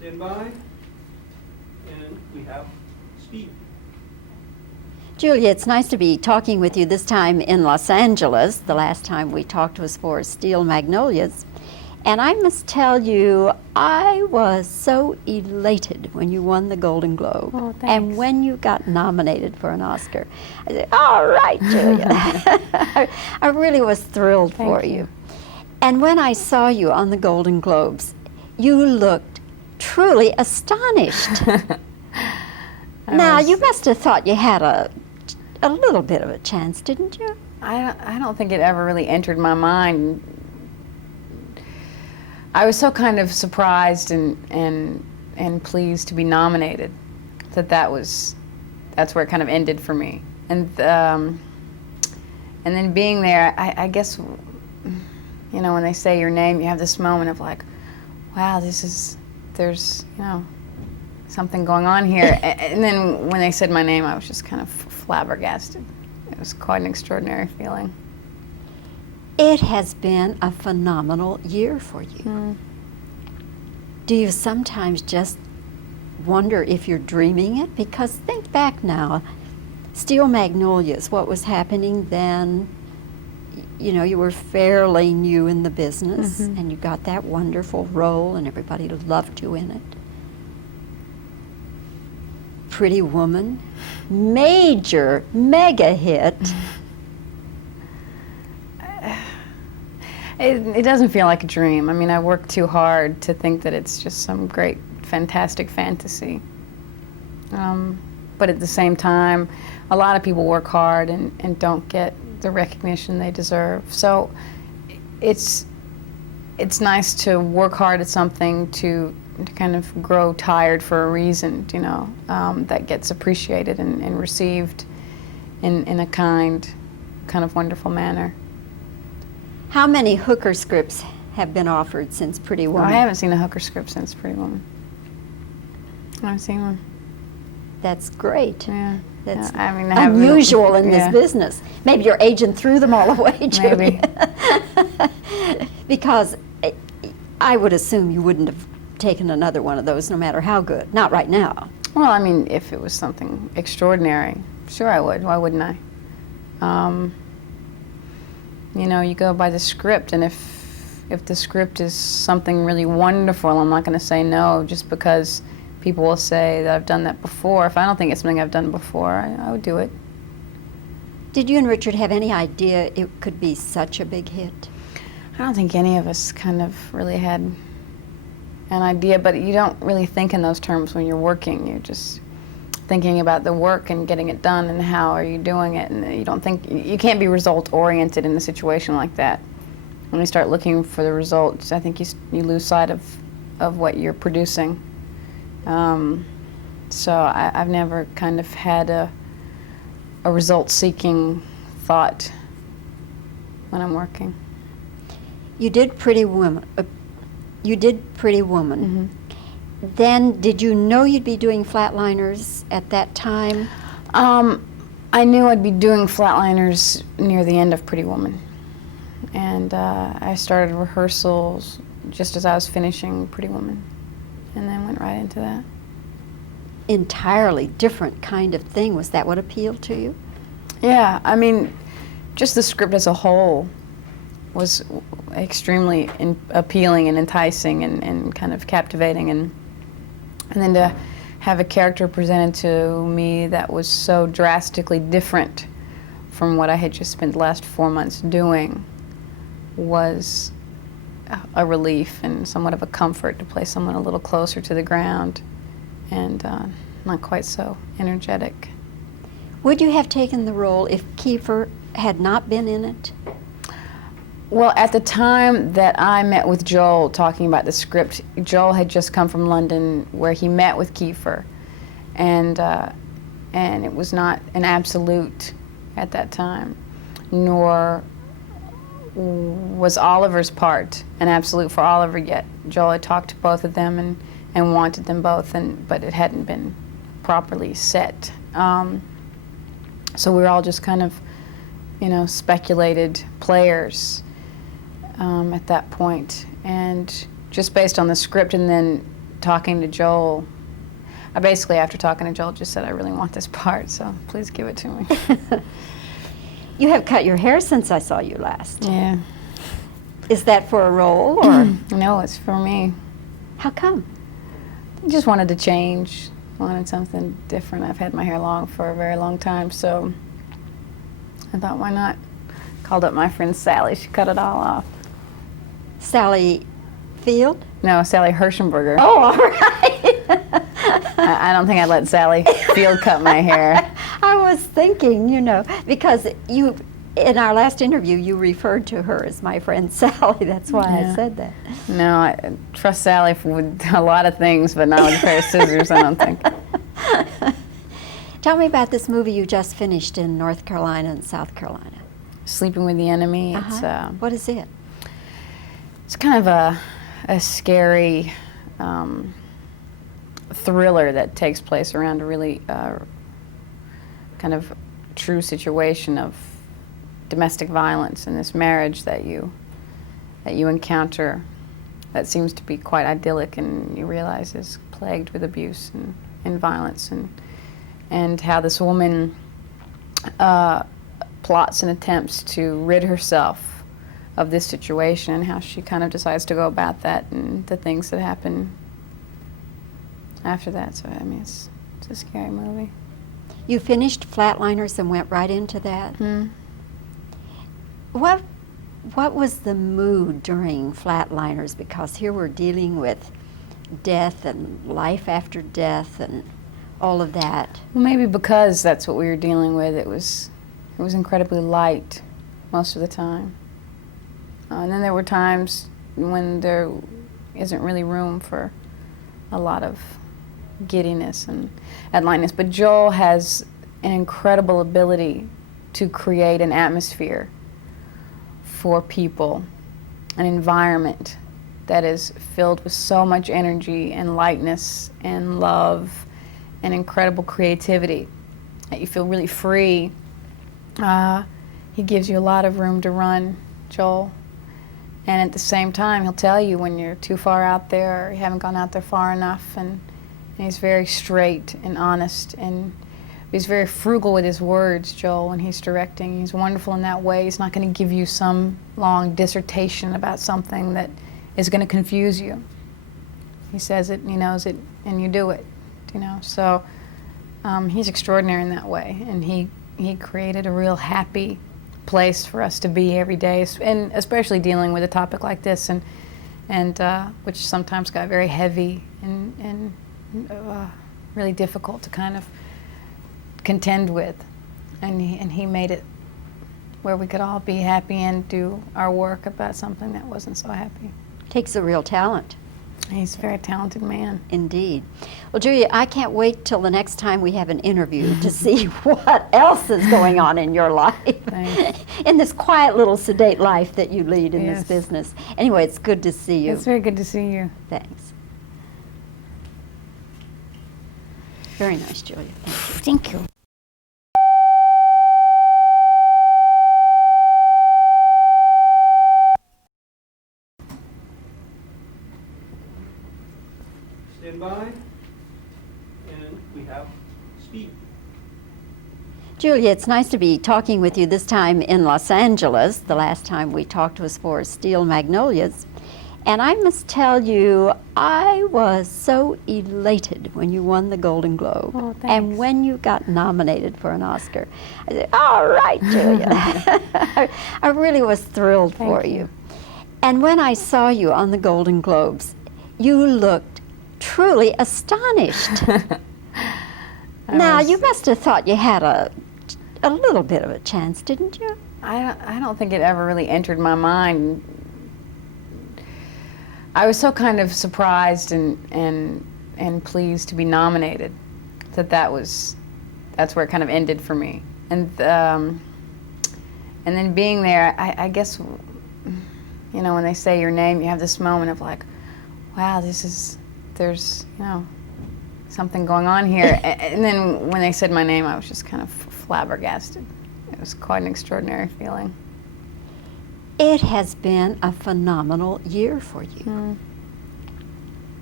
Stand by. And we have speed. Julia, it's nice to be talking with you this time in Los Angeles. The last time we talked was for Steel Magnolias. And I must tell you, I was so elated when you won the Golden Globe. Oh, thanks. And when you got nominated for an Oscar. I said, all right, Julia. I really was thrilled for you. And when I saw you on the Golden Globes, you looked truly astonished. Now, you must have thought you had a little bit of a chance, didn't you? I don't think it ever really entered my mind. I was so kind of surprised and pleased to be nominated that's where it kind of ended for me. And then being there, I guess, you know, when they say your name, you have this moment of like, wow, there's, you know, something going on here. And then when they said my name, I was just kind of flabbergasted. It was quite an extraordinary feeling. It has been a phenomenal year for you. Do you sometimes just wonder if you're dreaming it? Because think back now, Steel Magnolias, what was happening then, you know, you were fairly new in the business, and you got that wonderful role and everybody loved you in it. Pretty Woman, major, mega hit. It doesn't feel like a dream. I mean, I work too hard to think that it's just some great, fantastic fantasy. But at the same time, a lot of people work hard and don't get the recognition they deserve. So it's nice to work hard at something to kind of grow tired for a reason, you know, that gets appreciated and received in a kind of wonderful manner. How many hooker scripts have been offered since Pretty Woman? I haven't seen a hooker script since Pretty Woman. I haven't seen one. That's great. Yeah. That's I mean, unusual in this business. Maybe your agent threw them all away, Julia. Maybe. Because I would assume you wouldn't have taken another one of those no matter how good. Not right now. Well, I mean, if it was something extraordinary, sure I would. Why wouldn't I? You know, you go by the script, and if the script is something really wonderful, I'm not going to say no just because people will say that I've done that before. If I don't think it's something I've done before, I would do it. Did you and Richard have any idea it could be such a big hit? I don't think any of us kind of really had an idea, but you don't really think in those terms when you're working. You're just thinking about the work and getting it done and how are you doing it, and you don't think, you can't be result oriented in a situation like that. When you start looking for the results, I think you lose sight of what you're producing. So I've never kind of had a result-seeking thought when I'm working. You did Pretty Woman. Then, did you know you'd be doing Flatliners at that time? I knew I'd be doing Flatliners near the end of Pretty Woman. And I started rehearsals just as I was finishing Pretty Woman, and then went right into that. Entirely different kind of thing. Was that what appealed to you? Yeah, I mean, just the script as a whole was extremely appealing and enticing and kind of captivating, and then to have a character presented to me that was so drastically different from what I had just spent the last 4 months doing was a relief and somewhat of a comfort to play someone a little closer to the ground and not quite so energetic. Would you have taken the role if Kiefer had not been in it? Well, at the time that I met with Joel talking about the script, Joel had just come from London where he met with Kiefer, and it was not an absolute at that time, nor was Oliver's part an absolute for Oliver yet. Joel had talked to both of them and wanted them both, but it hadn't been properly set. So we were all just kind of, speculated players at that point, and just based on the script, and then talking to Joel, I basically, after talking to Joel, just said, I really want this part, so please give it to me. You have cut your hair since I saw you last. Yeah. Is that for a role, or No, it's for me. how come? I just wanted to change, wanted something different. I've had my hair long for a very long time, so I thought, why not? Called up my friend Sally. She cut it all off. Sally Field? No, Sally Hirschenberger. Oh, all right. I don't think I'd let Sally Field cut my hair. I was thinking, you know, because you, in our last interview, you referred to her as my friend Sally. That's why Yeah. I said that. No, I trust Sally with a lot of things, but not with a pair of scissors, I don't think. Tell me about this movie you just finished in North Carolina and South Carolina. Sleeping with the Enemy. What is it? It's kind of a scary thriller that takes place around a really kind of true situation of domestic violence in this marriage that you encounter that seems to be quite idyllic, and you realize is plagued with abuse and violence, and how this woman plots and attempts to rid herself of this situation, and how she kind of decides to go about that, and the things that happen after that. So I mean, it's a scary movie. You finished Flatliners and went right into that. What was the mood during Flatliners? Because here we're dealing with death and life after death and all of that. Well, maybe because that's what we were dealing with, it was incredibly light most of the time. And then there were times when there isn't really room for a lot of giddiness and lightness. But Joel has an incredible ability to create an atmosphere for people, an environment that is filled with so much energy and lightness and love and incredible creativity that you feel really free. He gives you a lot of room to run, Joel. And at the same time, he'll tell you when you're too far out there or you haven't gone out there far enough. And he's very straight and honest, and he's very frugal with his words, Joel, when he's directing. He's wonderful in that way. He's not going to give you some long dissertation about something that is going to confuse you. He says it, and he knows it, and you do it, you know. So he's extraordinary in that way, and he created a real happy place for us to be every day, and especially dealing with a topic like this, and which sometimes got very heavy and really difficult to kind of contend with, and he made it where we could all be happy and do our work about something that wasn't so happy. Takes a real talent. He's a very talented man. Indeed. Well, Julia, I can't wait till the next time we have an interview to see what else is going on in your life. Thanks. In this quiet little sedate life that you lead in Yes. this business. Anyway, it's good to see you. It's very good to see you. Thanks. Very nice, Julia. Thank you. Thank you. Stand by, and we have speed. Julia, it's nice to be talking with you this time in Los Angeles. The last time we talked was for Steel Magnolias. And I must tell you, I was so elated when you won the Golden Globe. Oh, thanks. And when you got nominated for an Oscar. I said, all right, Julia. I really was thrilled for Thank you. And when I saw you on the Golden Globes, you looked truly astonished. Now, you must have thought you had a little bit of a chance, didn't you? I don't think it ever really entered my mind. I was so kind of surprised and pleased to be nominated that's where it kind of ended for me. And then being there, I guess, you know, when they say your name, you have this moment of like, wow, there's, you know, something going on here. And then when they said my name, I was just kind of flabbergasted. It was quite an extraordinary feeling. It has been a phenomenal year for you.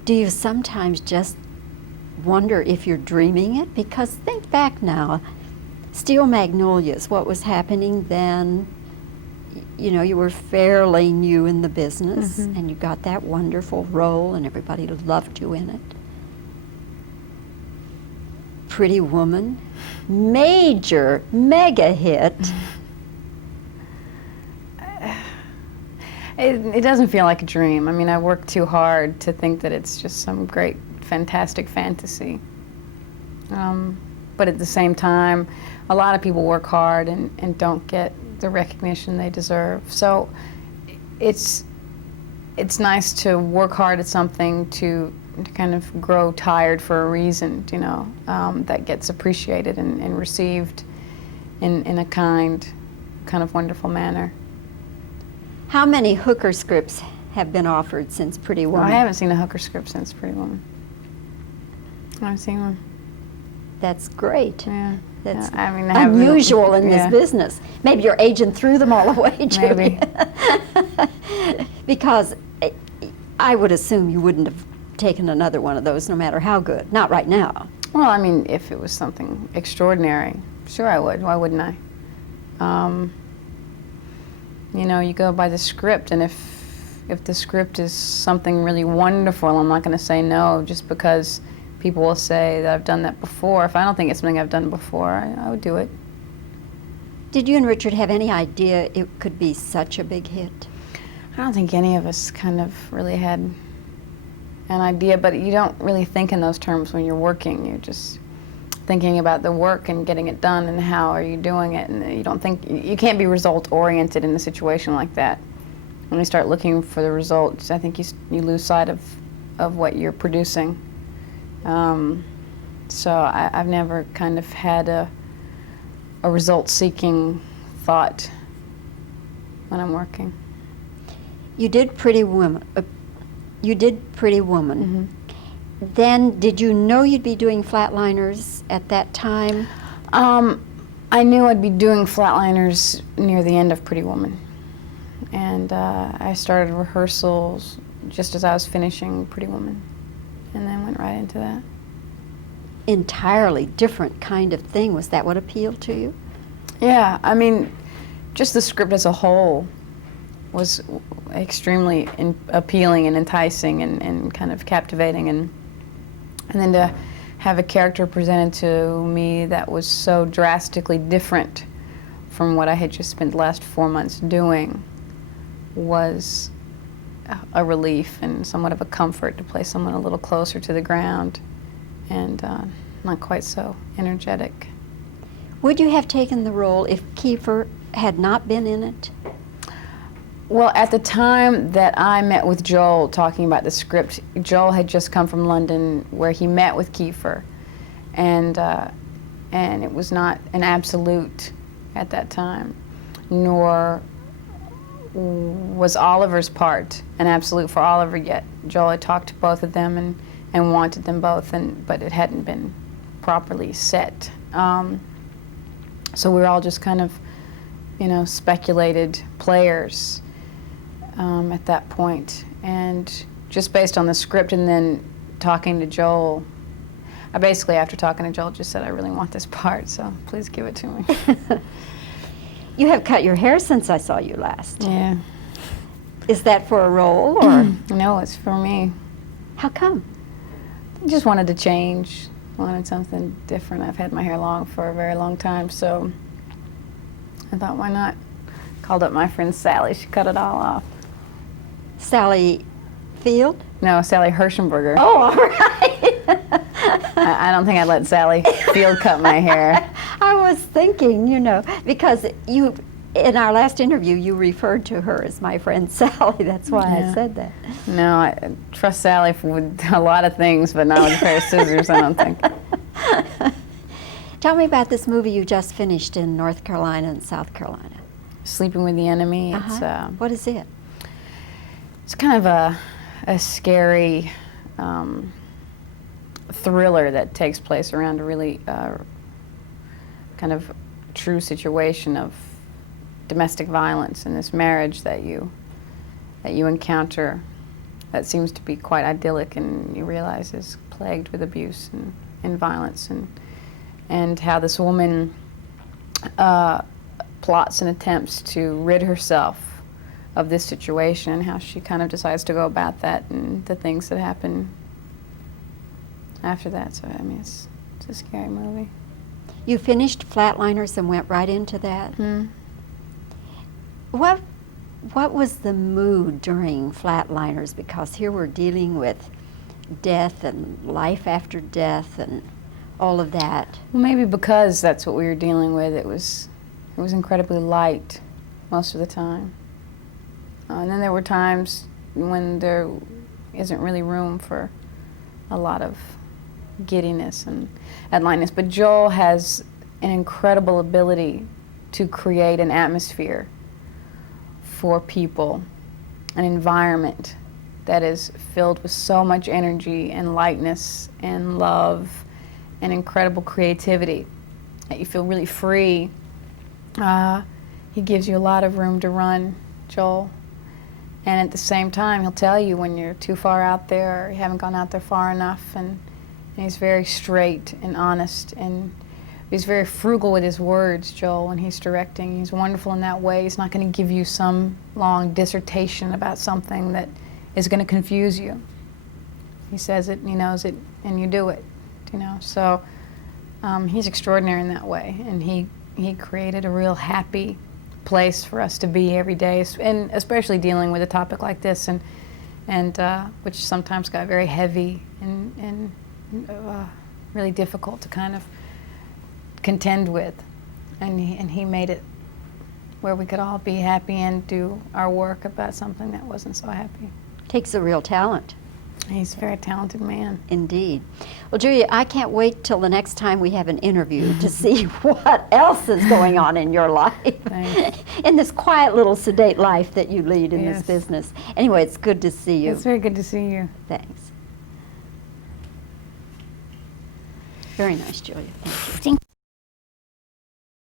Do you sometimes just wonder if you're dreaming it? Because think back now, Steel Magnolias, what was happening then, you know, you were fairly new in the business and you got that wonderful role and everybody loved you in it. Pretty Woman, major, mega hit. It doesn't feel like a dream. I mean, I work too hard to think that it's just some great, fantastic fantasy. But at the same time, a lot of people work hard and don't get the recognition they deserve. So it's nice to work hard at something to kind of grow tired for a reason, you know, that gets appreciated and received in a kind of wonderful manner. How many hooker scripts have been offered since Pretty Well, Woman? I haven't seen a hooker script since Pretty Woman. I haven't seen one. That's great. Yeah. That's I mean, I have unusual in yeah. this business. Maybe your agent threw them all away, Julie. Maybe. Because I would assume you wouldn't have taken another one of those no matter how good. Not right now. Well, I mean, if it was something extraordinary, sure I would. Why wouldn't I? You know, you go by the script, and if the script is something really wonderful, I'm not going to say no just because people will say that I've done that before. If I don't think it's something I've done before, I would do it. Did you and Richard have any idea it could be such a big hit? I don't think any of us kind of really had an idea, but you don't really think in those terms when you're working. You're just thinking about the work and getting it done and how are you doing it, and you don't think, you can't be result oriented in a situation like that. When you start looking for the results, I think you lose sight of what you're producing. So I've never kind of had a result-seeking thought when I'm working. You did Pretty Woman. Then, did you know you'd be doing Flatliners at that time? I knew I'd be doing Flatliners near the end of Pretty Woman. And I started rehearsals just as I was finishing Pretty Woman, and then went right into that. Entirely different kind of thing. Was that what appealed to you? Yeah, I mean, just the script as a whole was extremely appealing and enticing and kind of captivating, and then to have a character presented to me that was so drastically different from what I had just spent the last 4 months doing was a relief and somewhat of a comfort to play someone a little closer to the ground and not quite so energetic. Would you have taken the role if Kiefer had not been in it? Well, at the time that I met with Joel talking about the script, Joel had just come from London where he met with Kiefer, and it was not an absolute at that time, nor was Oliver's part an absolute for Oliver yet. Joel had talked to both of them and wanted them both, but it hadn't been properly set. So we were all just kind of, speculated players at that point. And just based on the script and then talking to Joel, I basically, after talking to Joel, just said, I really want this part, so please give it to me. You have cut your hair since I saw you last. Yeah. Is that for a role, or? No, it's for me. How come? I just wanted to change, wanted something different. I've had my hair long for a very long time, so I thought, why not? Called up my friend Sally. She cut it all off. Sally Field? No, Sally Hirschenberger. Oh, all right. I don't think I'd let Sally Field cut my hair. I was thinking, because you, in our last interview, you referred to her as my friend Sally. That's why I said that. No, I trust Sally with a lot of things, but not with a pair of scissors, I don't think. Tell me about this movie you just finished in North Carolina and South Carolina. Sleeping with the Enemy. What is it? It's kind of a scary thriller that takes place around a really kind of true situation of domestic violence in this marriage that you encounter that seems to be quite idyllic, and you realize is plagued with abuse and violence, and how this woman plots and attempts to rid herself of this situation, and how she kind of decides to go about that, and the things that happen after that. So I mean, it's a scary movie. You finished Flatliners and went right into that. What was the mood during Flatliners? Because here we're dealing with death and life after death and all of that. Well, maybe because that's what we were dealing with, it was incredibly light most of the time. And then there were times when there isn't really room for a lot of giddiness and lightness. But Joel has an incredible ability to create an atmosphere for people, an environment that is filled with so much energy and lightness and love and incredible creativity that you feel really free. He gives you a lot of room to run, Joel. And at the same time, he'll tell you when you're too far out there or you haven't gone out there far enough. And he's very straight and honest, and he's very frugal with his words, Joel, when he's directing. He's wonderful in that way. He's not going to give you some long dissertation about something that is going to confuse you. He says it, and he knows it, and you do it, you know. So he's extraordinary in that way, and he created a real happy place for us to be every day, and especially dealing with a topic like this, and which sometimes got very heavy and really difficult to kind of contend with, and he made it where we could all be happy and do our work about something that wasn't so happy. Takes a real talent. He's a very talented man. Indeed. Well, Julia, I can't wait till the next time we have an interview to see what else is going on in your life, in this quiet little sedate life that you lead in this business. Anyway, it's good to see you. It's very good to see you. Thanks. Very nice, Julia. Thank you.